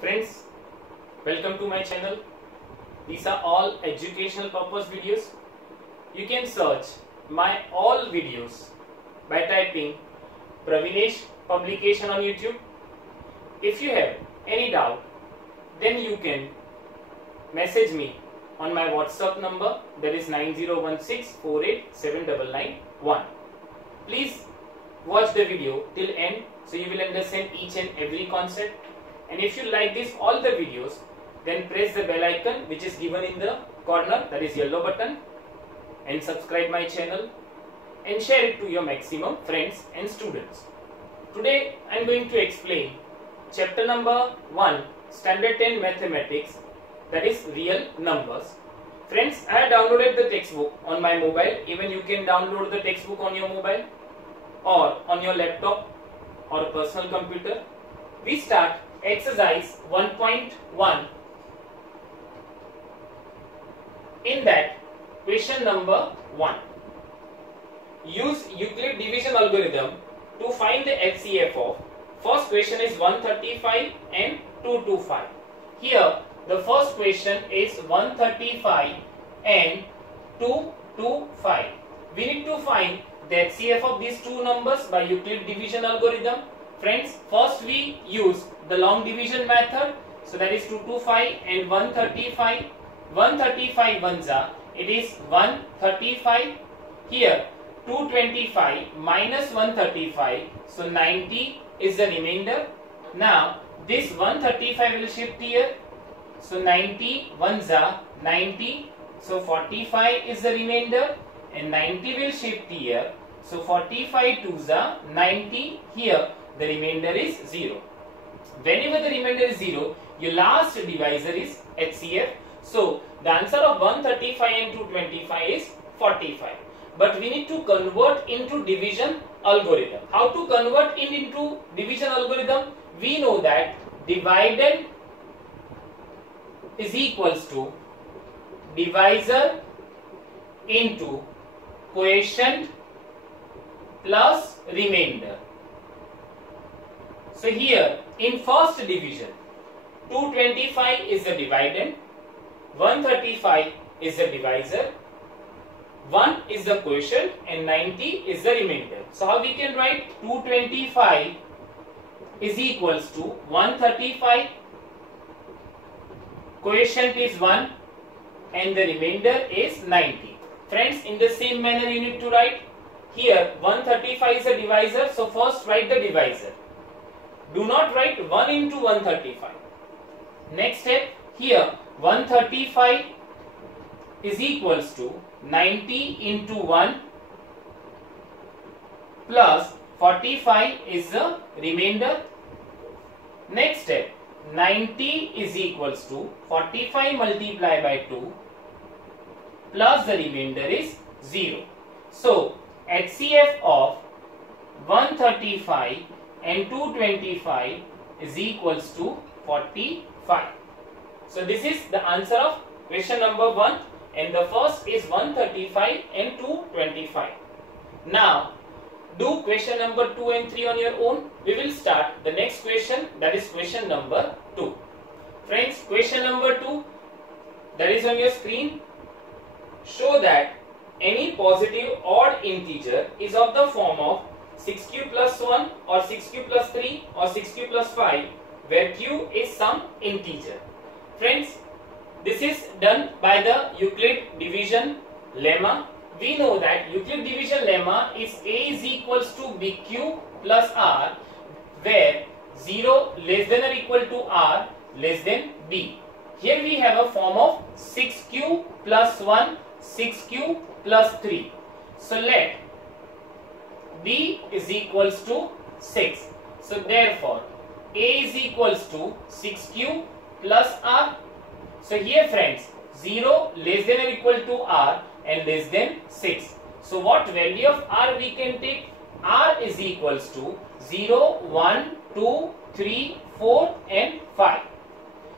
Friends, welcome to my channel. These are all educational purpose videos. You can search my all videos by typing Pravinesh Publication on YouTube. If you have any doubt, then you can message me on my WhatsApp number, that is 9016487991. Please watch the video till end so you will understand each and every concept. And if you like all the videos, then press the bell icon which is given in the corner, that is yellow button, and subscribe my channel and share it to your maximum friends and students. Today I am going to explain chapter number 1, standard 10 mathematics, that is real numbers. Friends, I have downloaded the textbook on my mobile. Even you can download the textbook on your mobile or on your laptop or personal computer. We start exercise 1.1. In that, question number 1. Use Euclid division algorithm to find the HCF of. First question is 135 and 225. Here the first question is 135 and 225. We need to find the HCF of these two numbers by Euclid division algorithm. Friends, first we use the long division method. So that is 225 and 135. 135 ones it is 135. Here 225 minus 135. So 90 is the remainder. Now this 135 will shift here. So 90 ones 90. So 45 is the remainder and 90 will shift here. So 45 twos 90. Here the remainder is 0. Whenever the remainder is 0, your last divisor is HCF. So the answer of 135 and 225 is 45. But we need to convert into division algorithm. How to convert into division algorithm? We know that dividend is equals to divisor into quotient plus remainder. So here in first division, 225 is the dividend, 135 is the divisor, 1 is the quotient and 90 is the remainder. So how we can write 225 is equals to 135, quotient is 1 and the remainder is 90. Friends, in the same manner you need to write. Here 135 is a divisor, so first write the divisor. Do not write 1 into 135. Next step, here 135 is equals to 90 into 1 plus 45 is the remainder. Next step, 90 is equals to 45 multiplied by 2 plus the remainder is 0. So HCF of 135 and 225 is equals to 45. So this is the answer of question number 1, and the first is 135 and 225. Now do question number 2 and 3 on your own. We will start the next question, that is question number 2. Friends, question number 2, that is on your screen. Show that any positive odd integer is of the form of 6q plus 1 or 6q plus 3 or 6q plus 5, where q is some integer. Friends, this is done by the Euclid division lemma. We know that Euclid division lemma is A is equals to BQ plus R, where 0 less than or equal to R less than B. Here we have a form of 6q plus 1, 6q plus 3. So let B is equals to 6. So therefore A is equals to 6q plus R. So here friends, 0 less than or equal to R and less than 6. So what value of R we can take? R is equals to 0, 1, 2, 3, 4 and 5.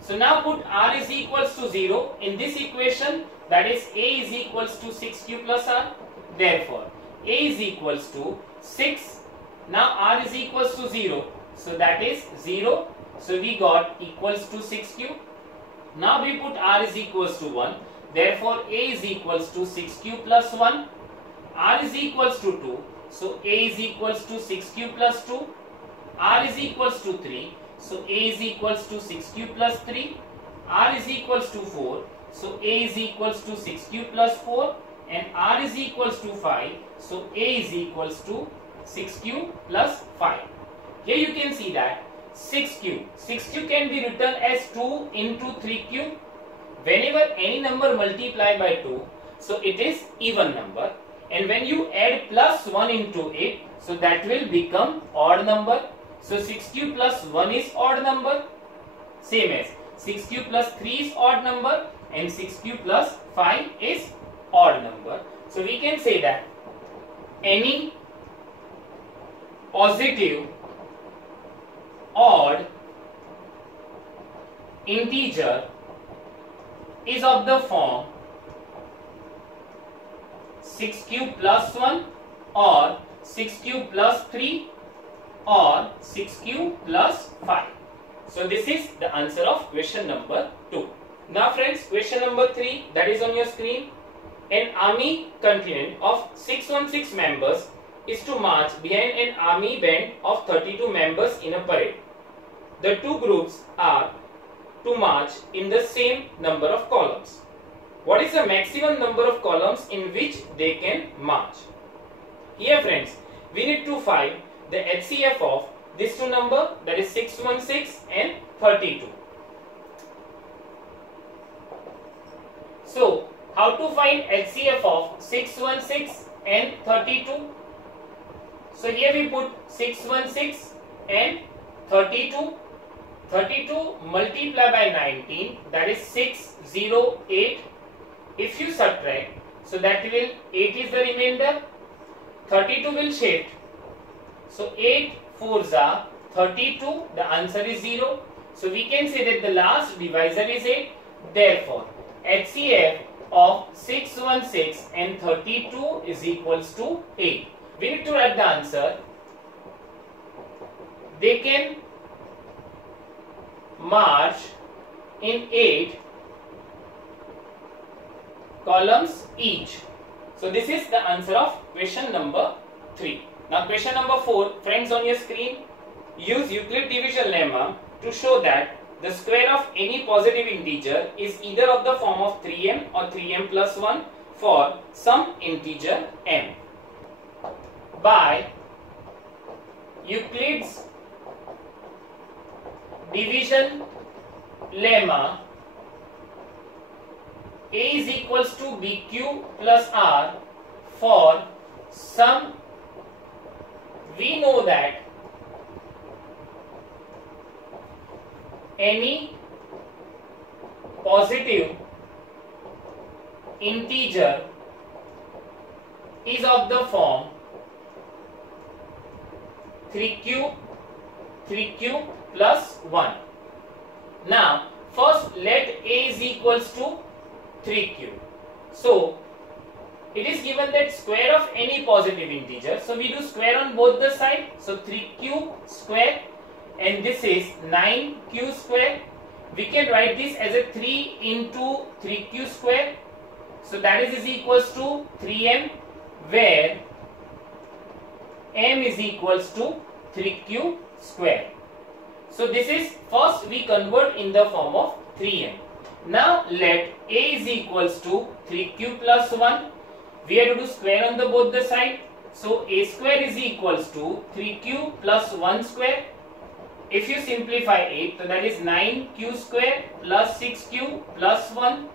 So now put R is equals to 0 in this equation, that is A is equals to 6q plus R. Therefore A is equals to 6 Now r is equals to 0. So that is 0. So we got equals to 6 cube. Now we put r is equals to 1. Therefore a is equals to 6 cube plus 1. R is equals to 2. So a is equals to 6 cube plus 2. R is equals to 3. So a is equals to 6 cube plus 3. R is equals to 4. So a is equals to 6 cube plus 4. And r is equals to 5. So a is equals to 6 cube plus 5. Here you can see that 6 cube. 6 cube can be written as 2 into 3 cube. Whenever any number multiply by 2, so it is even number. And when you add plus 1 into it, so that will become odd number. So 6 cube plus 1 is odd number. Same as 6 cube plus 3 is odd number. And 6 cube plus 5 is odd number. So we can say that any positive odd integer is of the form 6 cube plus 1 or 6 cube plus 3 or 6 cube plus 5. So this is the answer of question number 2. Now friends, question number 3 that is on your screen. An army contingent of 616 members is to march behind an army band of 32 members in a parade. The two groups are to march in the same number of columns. What is the maximum number of columns in which they can march? Here friends, we need to find the HCF of these two numbers, that is 616 and 32. So, how to find HCF of 616 and 32? So here we put 616 and 32. 32 multiplied by 19, that is 608. If you subtract, so that will 8 is the remainder. 32 will shift. So 8 4s are 32. The answer is 0. So we can say that the last divisor is 8. Therefore, HCF of 616 and 32 is equals to 8. We need to write the answer. They can march in 8 columns each. So this is the answer of question number 3. Now question number 4, friends, on your screen, use Euclid division lemma to show that the square of any positive integer is either of the form of 3m or 3m plus 1 for some integer m. By Euclid's division lemma, a is equals to bq plus r for some, we know that any positive integer is of the form 3 cube plus 1. Now first let a is equals to 3 cube. So it is given that square of any positive integer. So we do square on both the sides. So 3 cube square, and this is 9q square. We can write this as a 3 into 3q square. So that is equals to 3m, where m is equals to 3q square. So this is, first we convert in the form of 3m. Now let a is equals to 3q plus 1. We have to do square on the both the side. So a square is equals to 3q plus 1 square. If you simplify it, so that is 9q square plus 6q plus 1.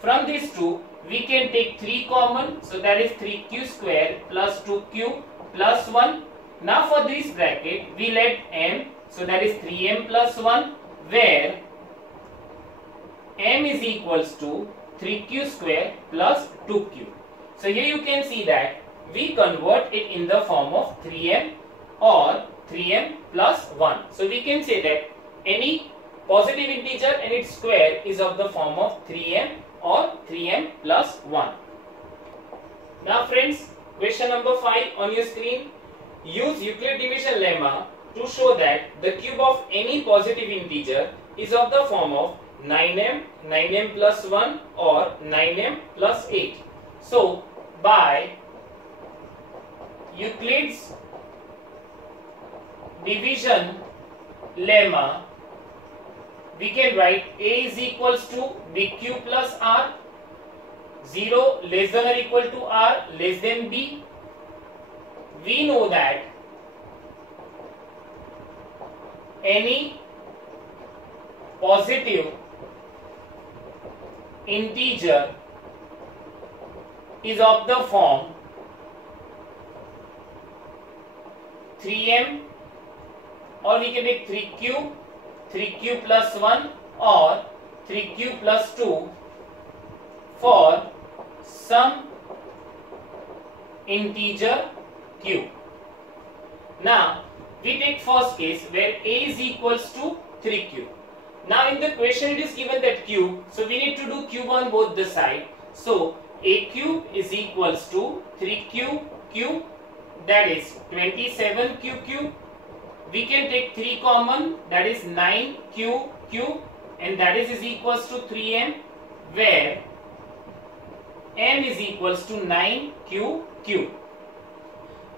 From these two, we can take 3 common. So that is 3q square plus 2q plus 1. Now for this bracket, we let m. So that is 3m plus 1, where m is equals to 3q square plus 2q. So here you can see that we convert it in the form of 3m or 3m plus 1. So we can say that any positive integer and its square is of the form of 3m or 3m plus 1. Now friends, question number 5 on your screen. use Euclid division lemma to show that the cube of any positive integer is of the form of 9m, 9m plus 1 or 9m plus 8. So, by Euclid's division lemma, we can write A is equals to BQ plus R, 0 less than or equal to R less than B. We know that any positive integer is of the form 3m, or we can make 3q plus 1 or 3q plus 2 for some integer q. Now we take first case where a is equals to 3q. Now in the question it is given that cube, so we need to do cube on both the side. So a cube is equals to 3q cube, that is 27q cube. We can take 3 common, that is 9q cube, and that is equals to 3m, where m is equals to 9q cube.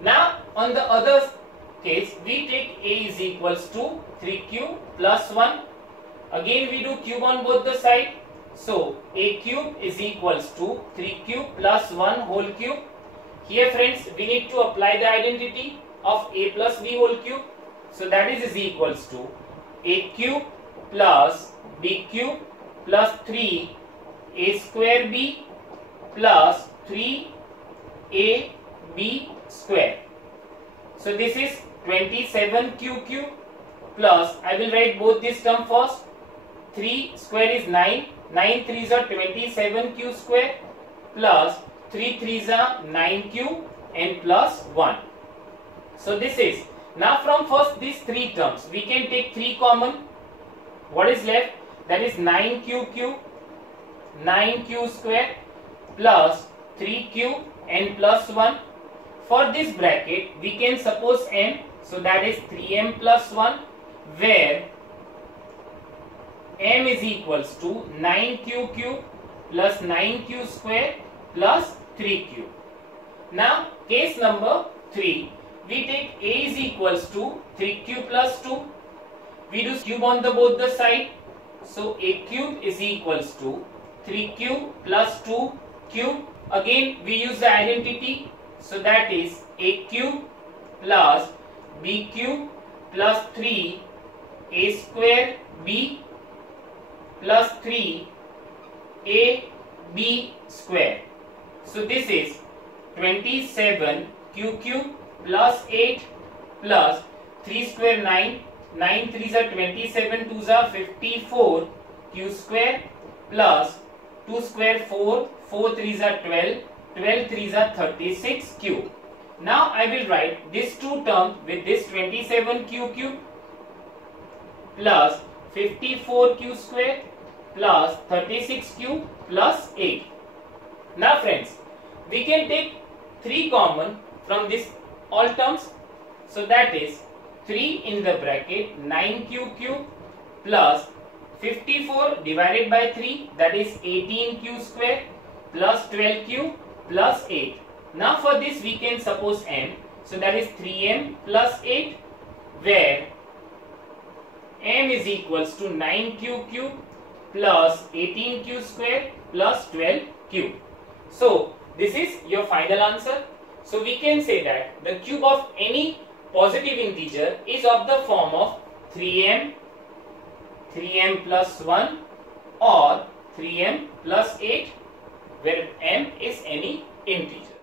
Now on the other case, we take a is equals to 3q plus 1. Again we do cube on both the side. So a cube is equals to 3q plus 1 whole cube. Here friends, we need to apply the identity of a plus b whole cube. So that is equals to a cube plus b cube plus 3 a square b plus 3 a b square. So this is 27q cube plus, I will write both this term first. 3 square is 9, 9 3s are 27q square plus 3 3s are 9q and plus 1. So this is, now from first these 3 terms, we can take 3 common. What is left? That is 9q cube, 9q square plus 3q and plus 1. For this bracket, we can suppose m, so that is 3m plus 1, where m is equals to 9q cube plus 9q square plus 3q. Now case number 3, we take a is equals to 3q plus 2. We do cube on the both the side. So a cube is equals to 3q plus 2 cube. Again we use the identity. So that is a cube plus b cube plus 3 a square b plus 3 a b square. So this is 27q cube plus 8 plus 3 square 9, 9 3s are 27, 2s are 54 q square plus 2 square 4, 4 3s are 12, 12 3s are 36 cube. Now I will write this two terms with this 27q cube plus 54q square plus 36q plus 8. Now friends, we can take 3 common from this all terms. So that is 3 in the bracket 9q cube plus 54 divided by 3, that is 18q square plus 12q plus 8. Now for this we can suppose m, so that is 3m plus 8, where m is equals to 9q cube plus 18q square plus 12q. So this is your final answer. So we can say that the cube of any positive integer is of the form of 3m, 3m plus 1 or 3m plus 8, where m is any integer.